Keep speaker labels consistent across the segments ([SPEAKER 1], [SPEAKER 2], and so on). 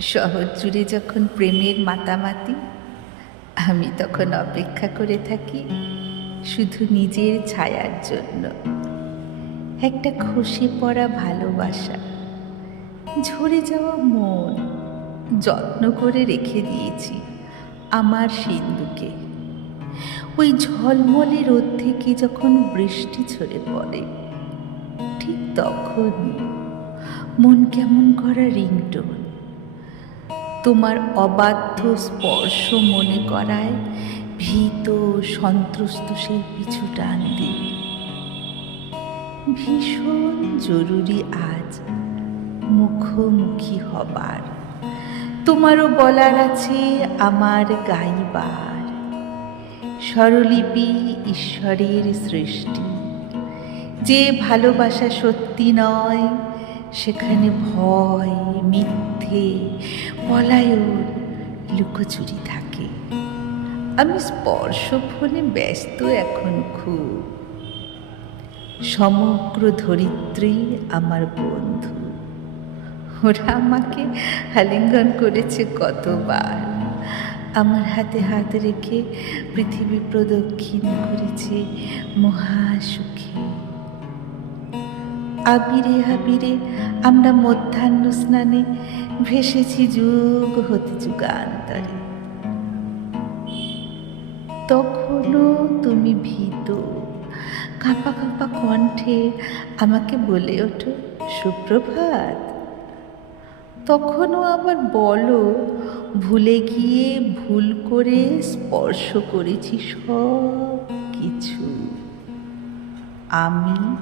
[SPEAKER 1] শহর জুড়ে যখন প্রেমের মাতামাতি, আমি তখন অপেক্ষা করে থাকি শুধু নিজের ছায়ার জন্য। একটা খসে পড়া ভালোবাসা, ঝরে যাওয়া মন যত্ন করে রেখে দিয়েছি আমার সিন্ধুকে। ওই ঝলমলে রোদ থেকে যখন বৃষ্টি ঝরে পড়ে, ঠিক তখনই মন কেমন করা রিংটোন। তোমার অবাধ্য স্পর্শ মনে করায় ভীত সন্ত্রস্ত সেই পিছু টান দিই ভীষণ জরুরি আজ মুখোমুখি হবার। তোমারও বলার আছে আমার গাইবার। স্বরলিপি ঈশ্বরের সৃষ্টি। যে ভালোবাসা সত্যি নয় সেখানে ভয়, মিথ্যে, পলায়ন, লুকোচুরি থাকে। আমি স্পর্শ ফোনে ব্যস্ত এখন খুব। সমগ্র ধরিত্রী আমার বন্ধু। ওরা আমাকে আলিঙ্গন করেছে কতবার। আমার হাতে হাত রেখে পৃথিবী প্রদক্ষিণ করেছে মহাসুখে। আবিরে আবিরে আমরা মধ্যাহ্ন স্নানে ভেসেছি যুগ হতে যুগান্তরে। তখনও তুমি ভীত। কাঁপা কাঁপা কণ্ঠে আমাকে বলে ওঠো, সুপ্রভাত। তখনও আবার বলো, ভুলে গিয়ে ভুল করে স্পর্শ করেছি সব কিছু আমি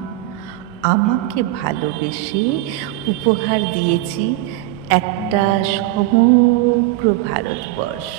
[SPEAKER 1] আমাকে ভালোবেসে উপহার দিয়েছি একটা সমগ্র ভারতবর্ষ।